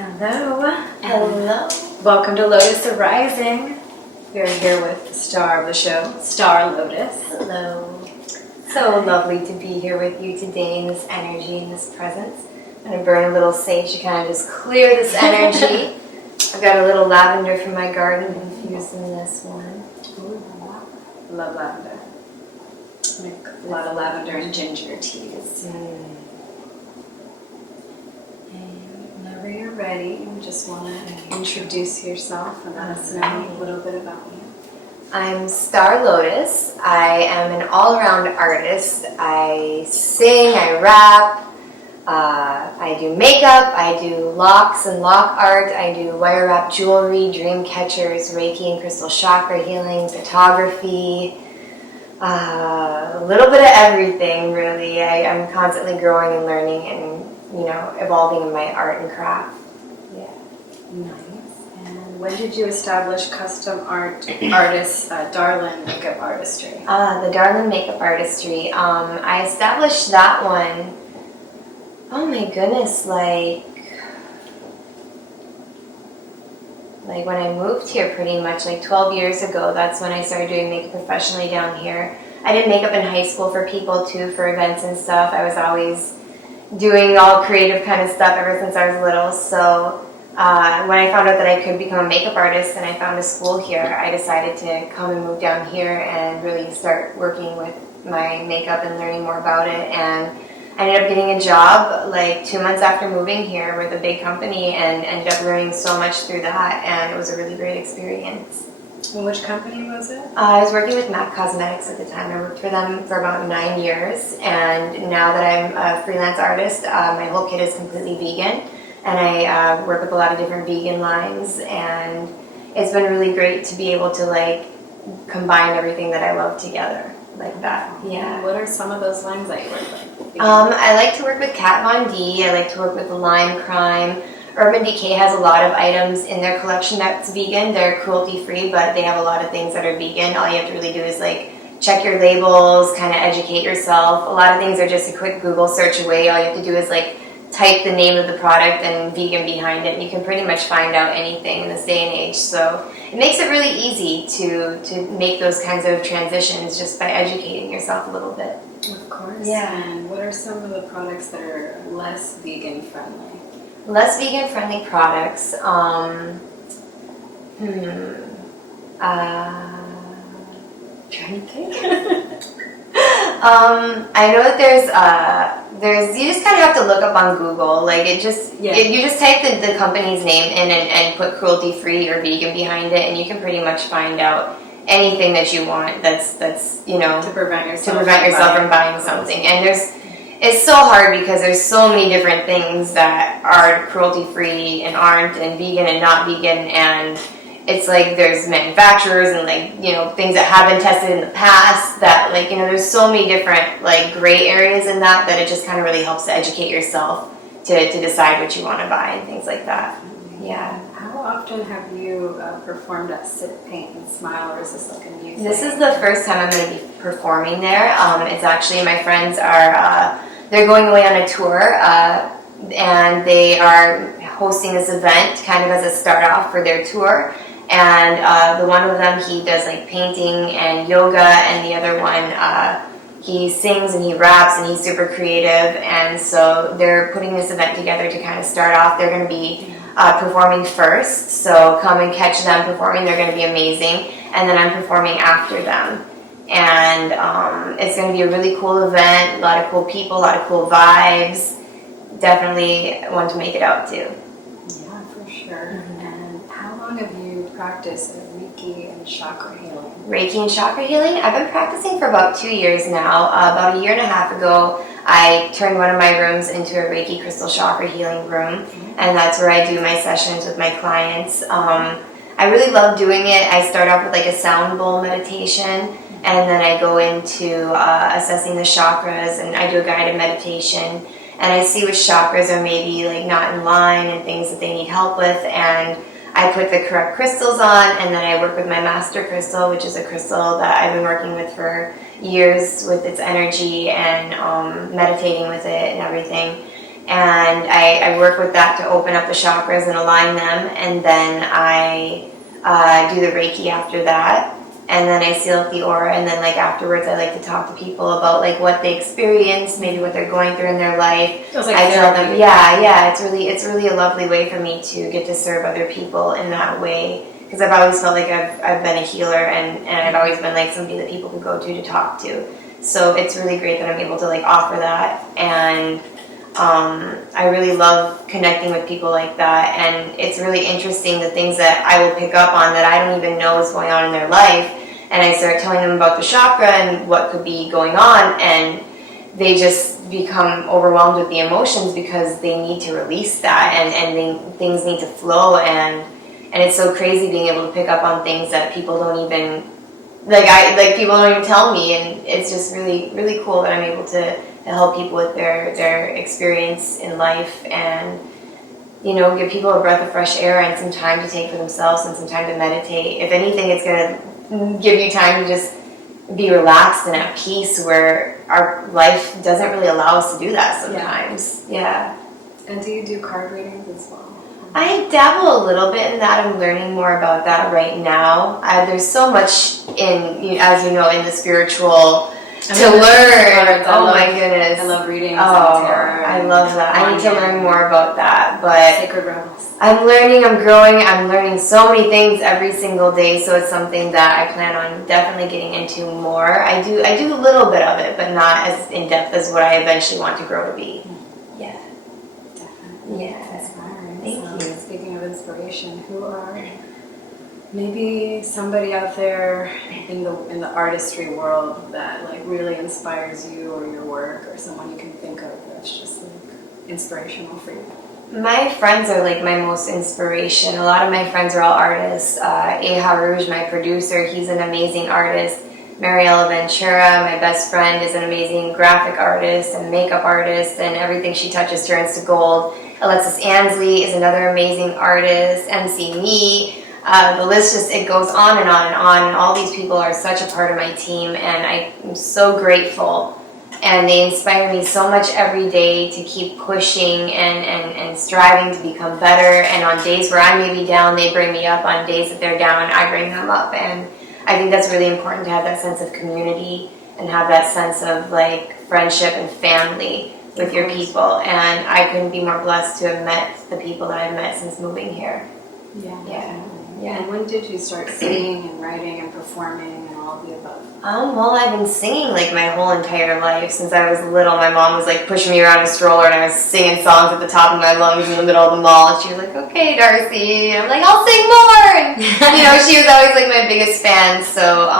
Hello. Hello. Welcome to Lotus Arising. We are here with the star of the show, Sdar Lotus. Hello. So lovely to be here with you today in this energy, in this presence. I'm going to burn a little sage to kind of just clear this energy. I've got a little lavender from my garden infused in this one. Ooh, love lavender. Make a lot of lavender and ginger teas. And whenever you're ready, you just want to introduce yourself and let us know a little bit about you. I'm Sdar Lotus. I am an all-around artist. I sing, I rap, I do makeup, I do locks and lock art, I do wire wrap jewelry, dream catchers, Reiki and crystal chakra healing, photography, a little bit of everything really. I'm constantly growing and learning and, evolving in my art and craft. Yeah. Nice. And when did you establish custom artist Darlin Makeup Artistry? The Darlin Makeup Artistry. I established that one, oh my goodness, like when I moved here pretty much, like 12 years ago. That's when I started doing makeup professionally down here. I did makeup in high school for people too, for events and stuff. I was always doing all creative kind of stuff ever since I was little. So when I found out that I could become a makeup artist and I found a school here, I decided to come and move down here and really start working with my makeup and learning more about it. And I ended up getting a job like 2 months after moving here with a big company and ended up learning so much through that, and it was a really great experience. And which company was it? I was working with MAC Cosmetics at the time. I worked for them for about 9 years, and now that I'm a freelance artist, my whole kit is completely vegan, and I work with a lot of different vegan lines, and it's been really great to be able to combine everything that I love together like that. Yeah. And what are some of those lines that you work with? I like to work with Kat Von D. I like to work with Lime Crime. Urban Decay has a lot of items in their collection that's vegan. They're cruelty-free, but they have a lot of things that are vegan. All you have to really do is check your labels, kind of educate yourself. A lot of things are just a quick Google search away. All you have to do is type the name of the product and vegan behind it, and you can pretty much find out anything in this day and age. So it makes it really easy to make those kinds of transitions just by educating yourself a little bit. Of course. Yeah. And what are some of the products that are less vegan friendly? Less vegan friendly products. Trying to think. I know that there's you just kind of have to look up on Google. You just type the company's name in and put cruelty free or vegan behind it, and you can pretty much find out anything that you want that's to prevent yourself from buying something. And it's so hard because there's so many different things that are cruelty free and aren't, and vegan and not vegan, and it's there's manufacturers and things that have been tested in the past that there's so many different gray areas in that it just kind of really helps to educate yourself to decide what you want to buy and things like that. Yeah. How often have you performed at Sit, Paint, and Smile, or is this a music? This is the first time I'm going to be performing there. It's actually, my friends are, they're going away on a tour, and they are hosting this event kind of as a start off for their tour. And the one of them, he does painting and yoga, and the other one, he sings and he raps and he's super creative. And so they're putting this event together to kind of start off. They're going to be performing first, so come and catch them performing. They're going to be amazing, and then I'm performing after them. And it's going to be a really cool event, a lot of cool people, a lot of cool vibes. Definitely want to make it out too. Yeah, for sure. Mm-hmm. And how long have you practiced Reiki and chakra healing? Reiki and chakra healing? I've been practicing for about 2 years now. About a year and a half ago, I turned one of my rooms into a Reiki crystal chakra healing room, and that's where I do my sessions with my clients. I really love doing it. I start off with a sound bowl meditation, and then I go into assessing the chakras, and I do a guided meditation, and I see which chakras are maybe not in line and things that they need help with, and I put the correct crystals on, and then I work with my master crystal, which is a crystal that I've been working with for years with its energy and meditating with it and everything. and I work with that to open up the chakras and align them, and then I do the Reiki after that, and then I seal up the aura, and then like afterwards I like to talk to people about like what they experienced, maybe what they're going through in their life. Feels like I tell therapy. them, yeah, it's really a lovely way for me to get to serve other people in that way, because I've always felt like I've been a healer, and I've always been like somebody that people can go to talk to. So it's really great that I'm able to like offer that, and I really love connecting with people like that, and it's really interesting the things that I will pick up on that I don't even know is going on in their life, and I start telling them about the chakra and what could be going on, and they just become overwhelmed with the emotions because they need to release that, and things need to flow, and it's so crazy being able to pick up on things that people don't even people don't even tell me, and it's just really, really cool that I'm able to help people with their experience in life, and give people a breath of fresh air and some time to take for themselves and some time to meditate. If anything, it's going to give you time to just be relaxed and at peace, where our life doesn't really allow us to do that sometimes. Yeah. And do you do card readings as well? I dabble a little bit in that. I'm learning more about that right now. There's so much as you know, in the spiritual to learn. My goodness. I love reading. I love that. I need to learn more about that. But Sacred Rebels. I'm learning, I'm growing, I'm learning so many things every single day, so it's something that I plan on definitely getting into more. I do a little bit of it, but not as in depth as what I eventually want to grow to be. Yeah. Definitely. Yeah. Inspiring. Thank you. Speaking of inspiration, who are maybe somebody out there in the artistry world that like really inspires you or your work, or someone you can think of that's just like inspirational for you? My friends are like my most inspiration. A lot of my friends are all artists. Rouge, my producer, he's an amazing artist. Mariela Ventura, my best friend, is an amazing graphic artist and makeup artist, and everything she touches turns to gold. Alexis Ansley is another amazing artist. MC Me. The list it goes on and on and on, and all these people are such a part of my team, and I'm so grateful. And they inspire me so much every day to keep pushing and striving to become better. And on days where I may be down, they bring me up. On days that they're down, I bring them up. And I think that's really important, to have that sense of community and have that sense of like friendship and family with your people. And I couldn't be more blessed to have met the people that I've met since moving here. Yeah. And when did you start singing and writing and performing and all of the above? Well, I've been singing like my whole entire life. Since I was little, my mom was like pushing me around in a stroller, and I was singing songs at the top of my lungs in the middle of the mall. And she was like, "Okay, Darcy." And I'm like, "I'll sing more." And she was always like my biggest fan. So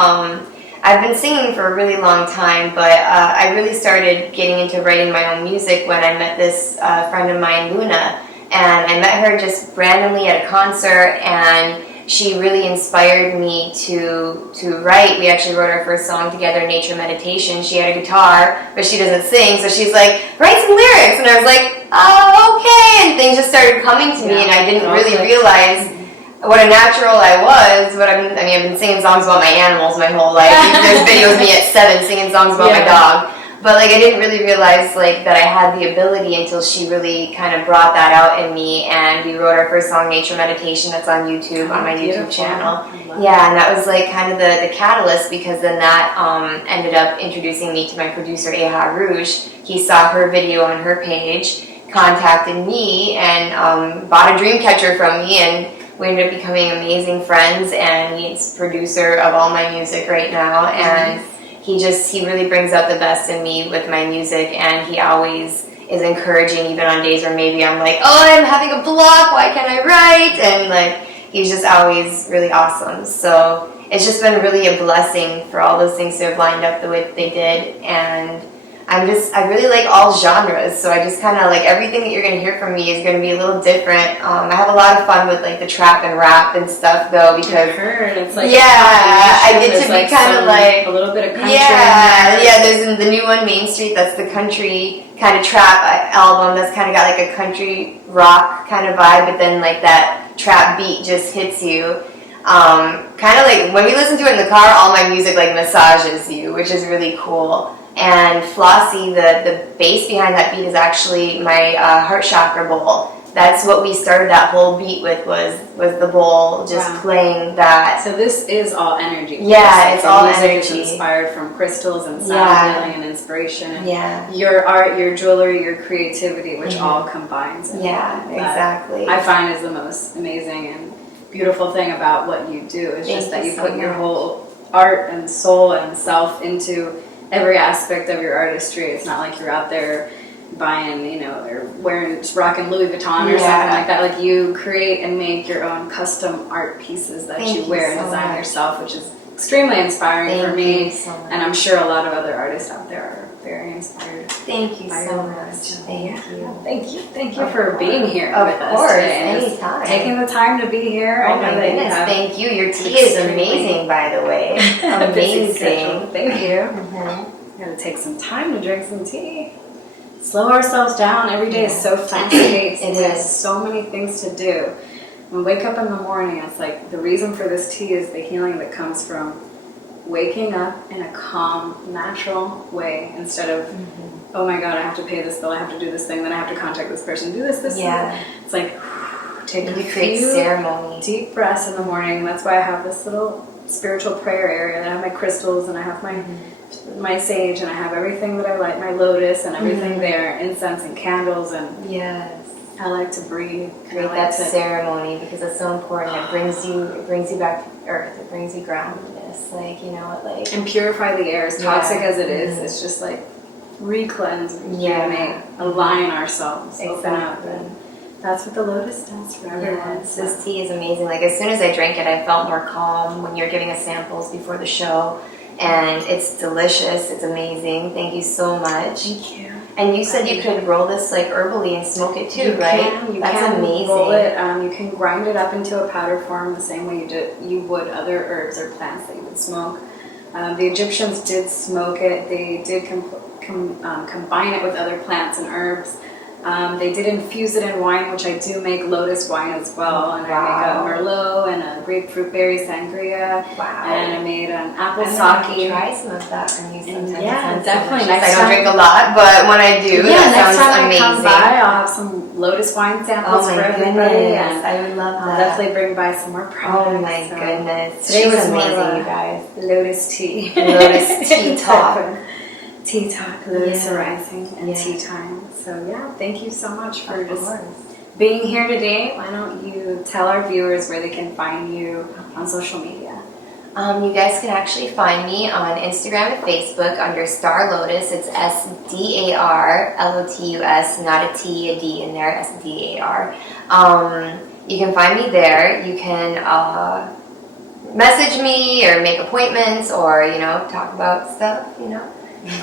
I've been singing for a really long time, but I really started getting into writing my own music when I met this friend of mine, Luna. And I met her just randomly at a concert, and she really inspired me to write. We actually wrote our first song together, Nature Meditation. She had a guitar, but she doesn't sing, so she's like, "Write some lyrics." And I was like, "Oh, okay." And things just started coming to me, and I didn't really realize what a natural I was. I've been singing songs about my animals my whole life. There's videos of me at 7 singing songs about my dog. But like I didn't really realize like that I had the ability until she really kind of brought that out in me, and we wrote our first song, Nature Meditation, that's on YouTube, on my YouTube channel. Yeah, and that was like kind of the catalyst, because then that ended up introducing me to my producer, Rouge. He saw her video on her page, contacted me, and bought a dream catcher from me, and we ended up becoming amazing friends, and he's producer of all my music right now, and he really brings out the best in me with my music, and he always is encouraging, even on days where maybe I'm like, "Oh, I'm having a block, why can't I write?" And like he's just always really awesome. So it's just been really a blessing for all those things to have lined up the way that they did, and I really like all genres, so I just kind of like everything that you're going to hear from me is going to be a little different. I have a lot of fun with like the trap and rap and stuff though, because I heard it's like I get to be kind of like a little bit of country. There's the new one, Main Street. That's the country kind of trap album. That's kind of got like a country rock kind of vibe, but then like that trap beat just hits you. Kind of like when we listen to it in the car, all my music like massages you, which is really cool. And Flossie, the bass behind that beat is actually my heart chakra bowl. That's what we started that whole beat with, was the bowl, just playing that. So this is all energy. Yeah, it's all music energy. is inspired from crystals and sound healing and inspiration. And yeah. Your art, your jewelry, your creativity, which all combines. Yeah, exactly. I find is the most amazing and beautiful thing about what you do. Is just that you put your whole art and soul and self into every aspect of your artistry. It's not like you're out there buying, you know, or rocking Louis Vuitton or something like that. Like, you create and make your own custom art pieces that you wear and design yourself, which is extremely inspiring for me. And I'm sure a lot of other artists out there are very inspired. Thank you so much. Thank you. Thank you for being here with us today. Anytime. Taking the time to be here. Oh my goodness, thank you. Your tea is amazing, by the way. Amazing. Thank you. Gotta take some time to drink some tea. Slow ourselves down. Every day is so fast-paced. It There's is. so many things to do. When we wake up in the morning, it's like the reason for this tea is the healing that comes from waking up in a calm, natural way, instead of, oh my God, I have to pay this bill, I have to do this thing, then I have to contact this person, do this. It's like, take a few ceremony. deep breaths in the morning. That's why I have this little spiritual prayer area. I have my crystals, and I have my sage, and I have everything that I like, my lotus and everything there, incense and candles, and I like to breathe. Create that ceremony, because it's so important. It brings you back to earth. It brings you groundedness, like, you know, like, and purify the air. As toxic as it is, it's just like re-cleanse, rejuvenate, align ourselves, open up, and that's what the Lotus does for everyone. This tea is amazing. Like, as soon as I drank it, I felt more calm. When you're giving us samples before the show, and it's delicious. It's amazing. Thank you so much. Thank you. And you said you could roll this like herbally and smoke it too, right? You That's can amazing. roll it. You can grind it up into a powder form the same way you would other herbs or plants that you would smoke. The Egyptians did smoke it. They did combine it with other plants and herbs. They did infuse it in wine, which I do make Lotus wine as well. And I make a Merlot and a grapefruit berry sangria. And I made an apple sake. I try some of that from you sometime. Yeah, definitely. I don't drink a lot, but when I do, that next sounds time amazing. I come by, I'll have some Lotus wine samples for everybody. And I would love that. I'll definitely bring by some more products. Oh my goodness. Today was amazing, you guys. Lotus tea. Lotus tea talk. Tea talk, Lotus arising, and tea time. So thank you so much for being here today. Why don't you tell our viewers where they can find you on social media? You guys can actually find me on Instagram and Facebook under Sdar Lotus. It's Sdar Lotus, not a T, a D in there, Sdar. You can find me there. You can message me or make appointments, or talk about stuff.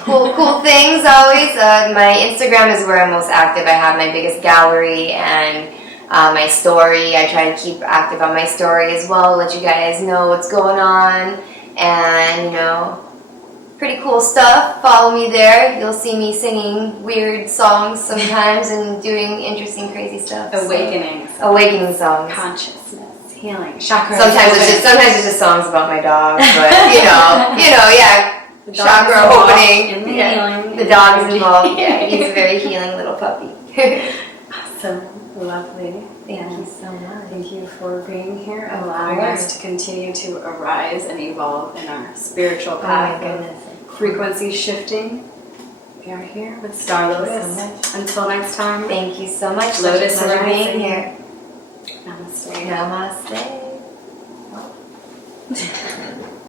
Cool things always. My Instagram is where I'm most active. I have my biggest gallery and my story. I try to keep active on my story as well, let you guys know what's going on, and pretty cool stuff. Follow me there. You'll see me singing weird songs sometimes and doing interesting, crazy stuff. Awakening songs. Consciousness, healing, chakra. Sometimes it's just songs about my dog, but chakra opening. The dog is involved. Yeah, he's a very healing little puppy. Awesome. Lovely. Thank you so much. Thank you for being here, allowing us to continue to arise and evolve in our spiritual path. Oh my goodness. Frequency shifting. We are here with Sdar Lotus. Until next time. Thank you so much. Lotus for being here. Namaste. Namaste.